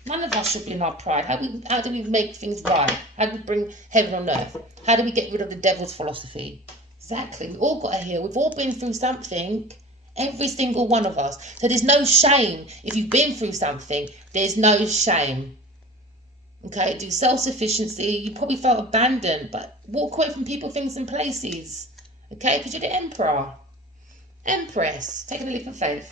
None of us should be in our pride. How do we make things right? How do we bring heaven on earth? How do we get rid of the devil's philosophy? Exactly. We've all got to heal. We've all been through something. Every single one of us. So there's no shame. If you've been through something, there's no shame. Okay? Do self-sufficiency. You probably felt abandoned, but walk away from people, things and places. Okay? Because you're the emperor. Empress. Taking a leap of faith.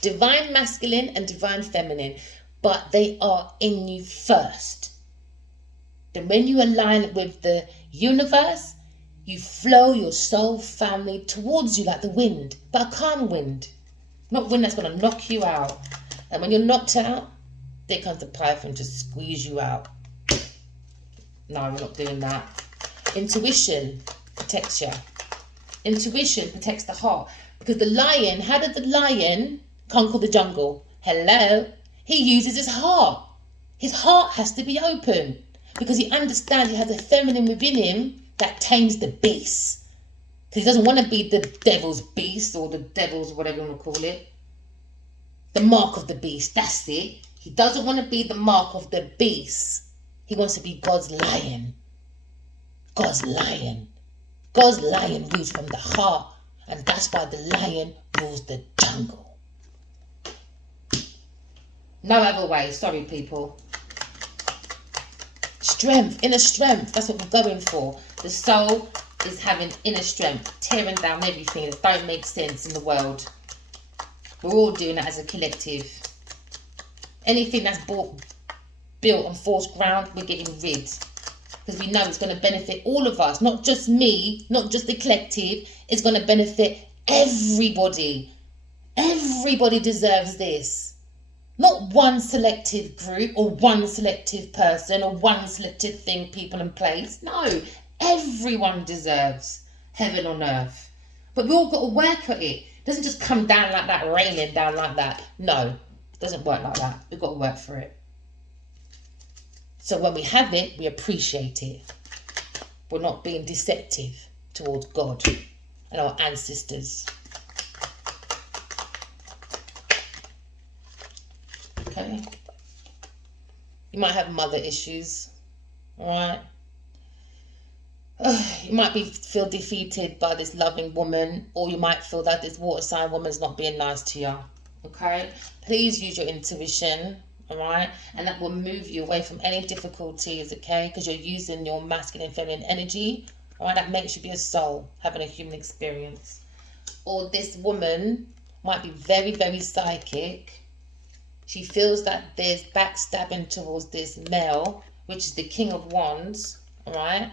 Divine masculine and divine feminine. But they are in you first. Then when you align with the universe, you flow your soul family towards you like the wind, but a calm wind. Not wind that's going to knock you out. And when you're knocked out, there comes the python to squeeze you out. No, we're not doing that. Intuition protects you. Intuition protects the heart. Because the lion, how did the lion conquer the jungle? Hello? He uses his heart. His heart has to be open. Because he understands he has a feminine within him that tames the beast. Because he doesn't want to be the devil's beast or the devil's whatever you want to call it. The mark of the beast, that's it. He doesn't want to be the mark of the beast. He wants to be God's lion. God's lion. God's lion rules from the heart. And that's why the lion rules the jungle. No other way. Sorry, people. Strength, inner strength. That's what we're going for. The soul is having inner strength, tearing down everything that don't make sense in the world. We're all doing that as a collective. Anything that's built on false ground, we're getting rid. Because we know it's going to benefit all of us. Not just me, not just the collective. It's going to benefit everybody. Everybody deserves this. Not one selective group or one selective person or one selective thing, people and place. No, everyone deserves heaven on earth. But we all got to work at it. It doesn't just come down like that, raining down like that. No, it doesn't work like that. We've got to work for it. So when we have it, we appreciate it. We're not being deceptive towards God and our ancestors. Okay. You might have mother issues. Alright. You might feel defeated by this loving woman, or you might feel that this water sign woman is not being nice to you. Okay. Please use your intuition. Alright. And that will move you away from any difficulties. Okay. Because you're using your masculine and feminine energy. Alright. That makes you be a soul having a human experience. Or this woman might be very, very psychic. She feels that there's backstabbing towards this male, which is the King of Wands, all right?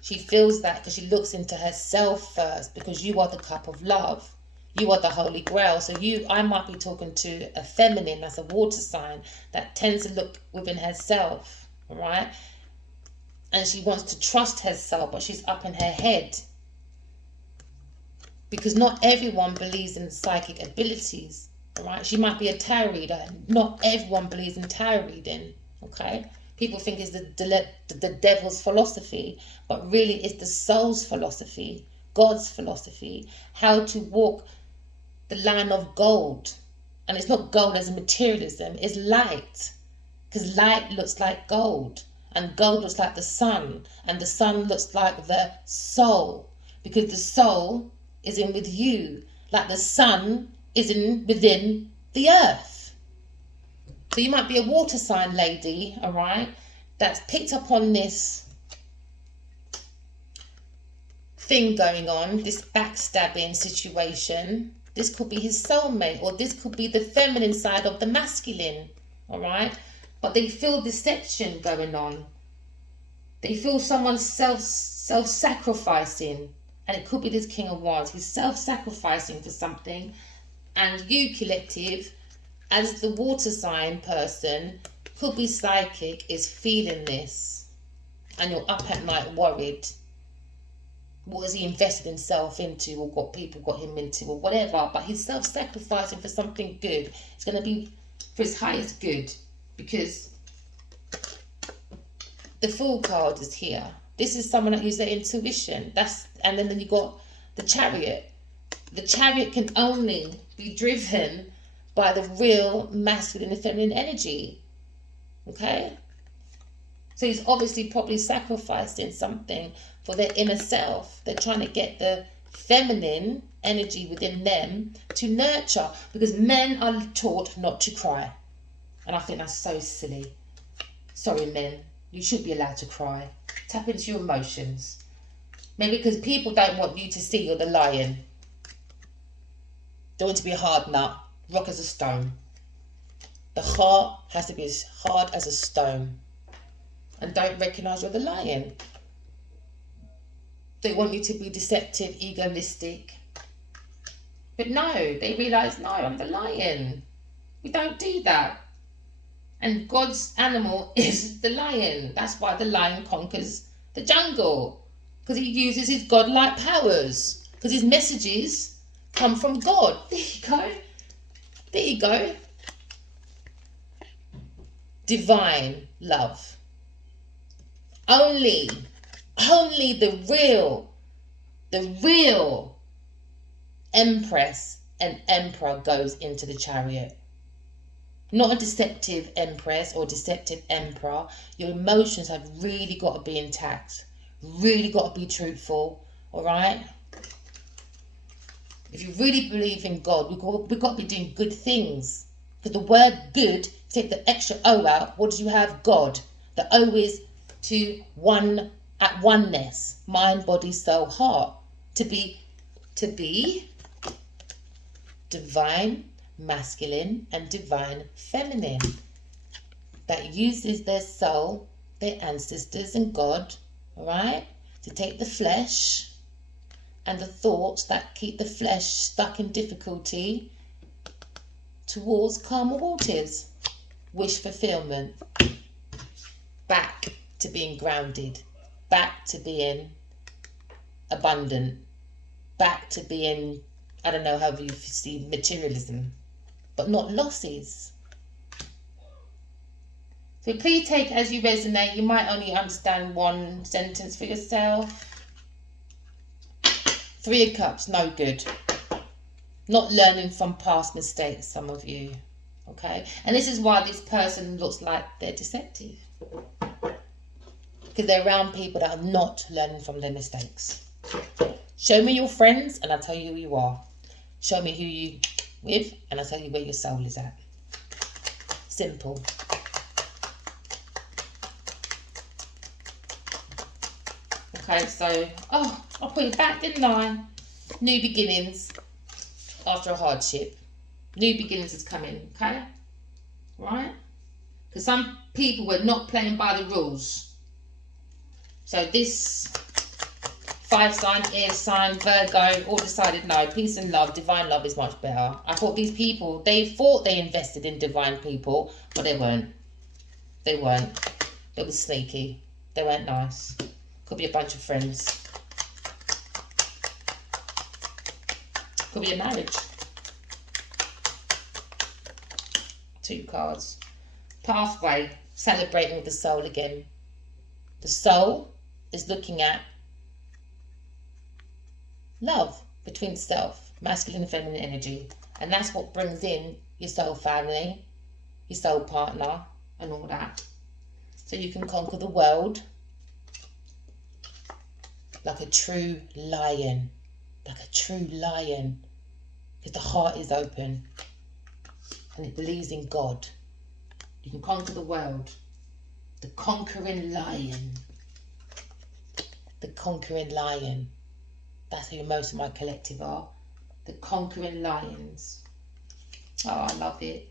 She feels that because she looks into herself first, because you are the cup of love. You are the Holy Grail. So I might be talking to a feminine, that's a water sign, that tends to look within herself, all right? And she wants to trust herself, but she's up in her head. Because not everyone believes in psychic abilities. Right? She might be a tarot reader. Not everyone believes in tarot reading. Okay? People think it's the devil's philosophy, but really it's the soul's philosophy, God's philosophy, how to walk the line of gold. And it's not gold as a materialism, it's light. Because light looks like gold, and gold looks like the sun, and the sun looks like the soul, because the soul is in with you, like the sun is within the earth. So you might be a water sign lady, all right, that's picked up on this thing going on, this backstabbing situation. This could be his soulmate, or this could be the feminine side of the masculine, all right? But they feel deception going on. They feel someone's self-sacrificing, and it could be this King of Wands. He's self-sacrificing for something. And you, collective, as the water sign person, could be psychic, is feeling this. And you're up at night worried. What has he invested himself into, or what people got him into, or whatever. But he's self-sacrificing for something good. It's going to be for his highest good. Because the Fool card is here. This is someone that uses their intuition. And then you got the Chariot. The Chariot can only be driven by the real masculine and feminine energy. Okay? So he's obviously probably sacrificing something for their inner self. They're trying to get the feminine energy within them to nurture, because men are taught not to cry. And I think that's so silly. Sorry, men. You should be allowed to cry. Tap into your emotions. Maybe because people don't want you to see you're the lion. Don't want to be a hard nut, rock as a stone. The heart has to be as hard as a stone. And don't recognise you're the lion. They want you to be deceptive, egoistic. But no, they realise, no, I'm the lion. We don't do that. And God's animal is the lion. That's why the lion conquers the jungle. Because he uses his godlike powers. Because his messages come from God. There you go. There you go. Divine love. Only the real empress and emperor goes into the chariot. Not a deceptive empress or deceptive emperor. Your emotions have really got to be intact. Really got to be truthful. All right? If you really believe in God, we've got to be doing good things. Because the word good, take the extra O out, what do you have? God. The O is to one, at oneness. Mind, body, soul, heart. To be divine masculine and divine feminine. That uses their soul, their ancestors and God, alright, to take the flesh and the thoughts that keep the flesh stuck in difficulty, towards calmer waters. Wish fulfillment. Back to being grounded. Back to being abundant. Back to being, I don't know how you see materialism, but not losses. So please take as you resonate. You might only understand one sentence for yourself. 3 of Cups, no good. Not learning from past mistakes, some of you. Okay? And this is why this person looks like they're deceptive. Because they're around people that are not learning from their mistakes. Show me your friends and I'll tell you who you are. Show me who you with and I'll tell you where your soul is at. Simple. Okay, so, oh, I put it back, didn't I? New beginnings after a hardship. New beginnings is coming, okay? Right? Because some people were not playing by the rules. So this 5 sign, air sign, Virgo, all decided no, peace and love, divine love is much better. I thought these people, they thought they invested in divine people, but they weren't. They weren't. They were sneaky. They weren't nice. Could be a bunch of friends. Could be a marriage. 2 cards. Pathway. Celebrating with the soul again. The soul is looking at love between self, masculine and feminine energy. And that's what brings in your soul family, your soul partner, and all that. So you can conquer the world like a true lion. Like a true lion. Because the heart is open. And it believes in God. You can conquer the world. The conquering lion. The conquering lion. That's who most of my collective are. The conquering lions. Oh, I love it.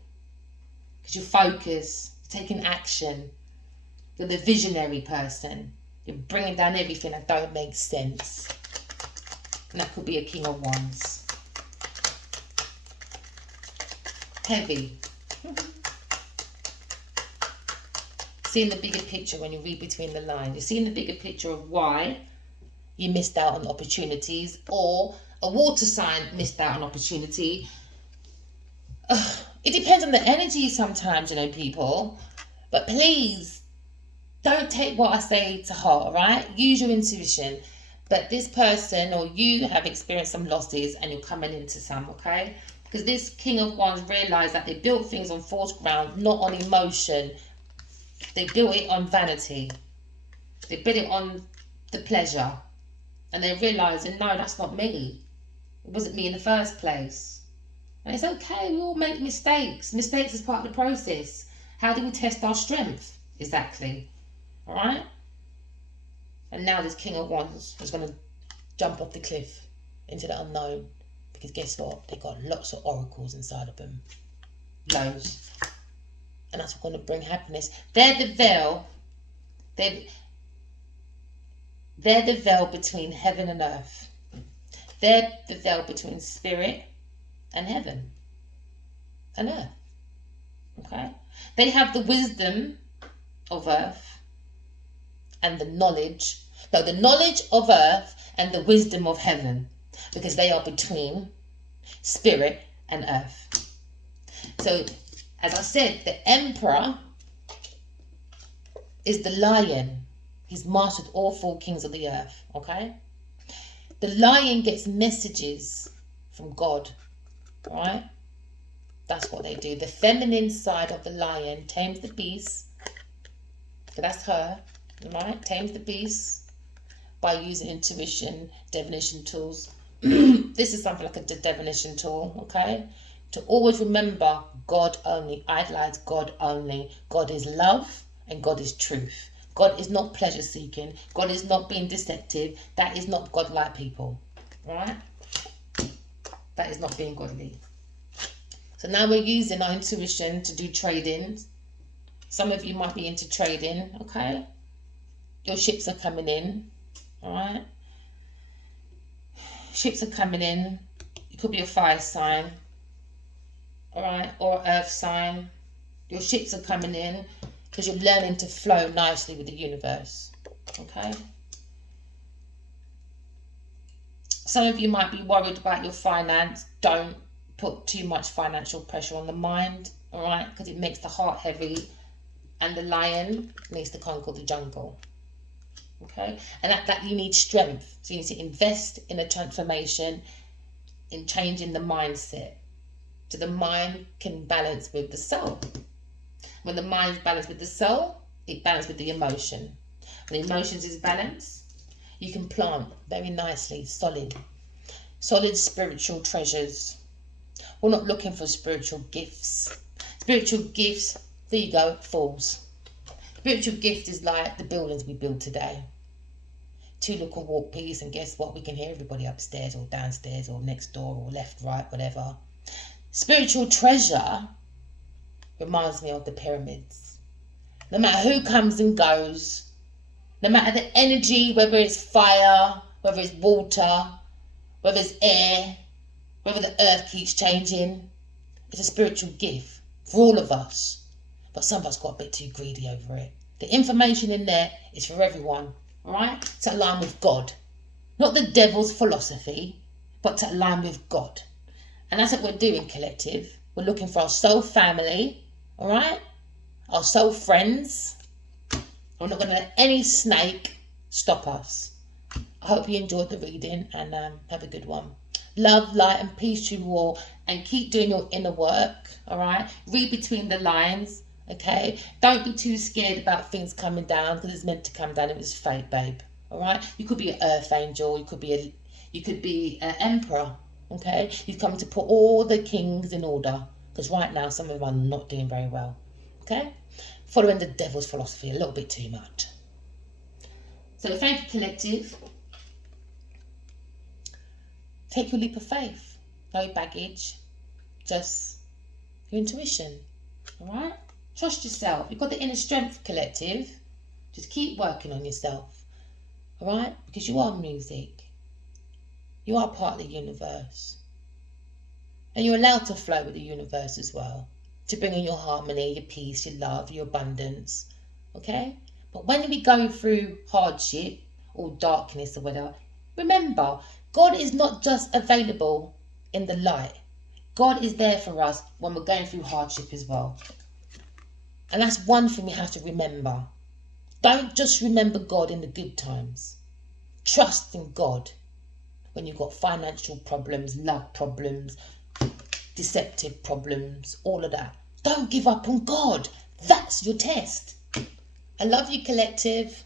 Because you focus. You're taking action. You're the visionary person. You're bringing down everything that don't make sense. And that could be a King of Wands. Heavy. Seeing the bigger picture when you read between the lines. You're seeing the bigger picture of why you missed out on opportunities, or a water sign missed out on opportunity. It depends on the energy sometimes, you know, people. But please, don't take what I say to heart, all right? Use your intuition. But this person or you have experienced some losses and you're coming into some, okay? Because this King of Wands realised that they built things on false ground, not on emotion. They built it on vanity. They built it on the pleasure. And they're realising, no, that's not me. It wasn't me in the first place. And it's okay, we all make mistakes. Mistakes is part of the process. How do we test our strength? Exactly. Alright? And now this King of Wands is going to jump off the cliff into the unknown. Because guess what? They've got lots of oracles inside of them. Loads. And that's what's going to bring happiness. They're the veil. They're the veil between heaven and earth. They're the veil between spirit and heaven and earth. Okay? They have the wisdom of earth and the knowledge. No, the knowledge of earth and the wisdom of heaven. Because they are between spirit and earth. So, as I said, the Emperor is the lion. He's mastered all 4 kings of the earth, okay? The lion gets messages from God, right? That's what they do. The feminine side of the lion tames the beast. That's her, right? Tames the beast by using intuition, divination tools. This is something like a divination tool, okay? To always remember God only. Idolize God only. God is love and God is truth. God is not pleasure seeking. God is not being deceptive. That is not godlike people. Right? That is not being godly. So now we're using our intuition to do trading. Some of you might be into trading, okay? Your ships are coming in. Alright? Ships are coming in. It could be a fire sign. all right, or earth sign. Your shits are coming in because you're learning to flow nicely with the universe, okay? Some of you might be worried about your finance. Don't put too much financial pressure on the mind, all right? Because it makes the heart heavy, and the lion needs to conquer the jungle, okay? And that you need strength. So you need to invest in a transformation, in changing the mindset. So the mind can balance with the soul. When the mind's balanced with the soul, it balances with the emotion. When the emotions is balanced, you can plant very nicely, solid spiritual treasures. We're not looking for spiritual gifts. Spiritual gifts, there you go, falls. Spiritual gift is like the buildings we build today. 2 little walk piece, and guess what? We can hear everybody upstairs or downstairs or next door or left, right, whatever. Spiritual treasure reminds me of the pyramids. No matter who comes and goes, no matter the energy, whether it's fire, whether it's water, whether it's air, whether the earth keeps changing, it's a spiritual gift for all of us. But some of us got a bit too greedy over it. The information in there is for everyone, all right? To align with God. Not the devil's philosophy, but to align with God. And that's what we're doing, collective. We're looking for our soul family, all right? Our soul friends. We're not going to let any snake stop us. I hope you enjoyed the reading, and have a good one. Love, light and peace to you all, and keep doing your inner work, all right? Read between the lines, okay? Don't be too scared about things coming down, because it's meant to come down. It was fate, babe, all right? You could be an earth angel. You could be an emperor, okay? You've come to put all the kings in order, because right now some of them are not doing very well, okay? Following the devil's philosophy a little bit too much. So thank you, collective. Take your leap of faith. No baggage. Just your intuition. All right? Trust yourself. You've got the inner strength, collective. Just keep working on yourself. All right? Because you are music. You are part of the universe. And you're allowed to flow with the universe as well. To bring in your harmony, your peace, your love, your abundance. Okay? But when we go through hardship or darkness or whatever, remember, God is not just available in the light. God is there for us when we're going through hardship as well. And that's one thing we have to remember. Don't just remember God in the good times. Trust in God when you've got financial problems, love problems, deceptive problems, all of that. Don't give up on God. That's your test. I love you, collective.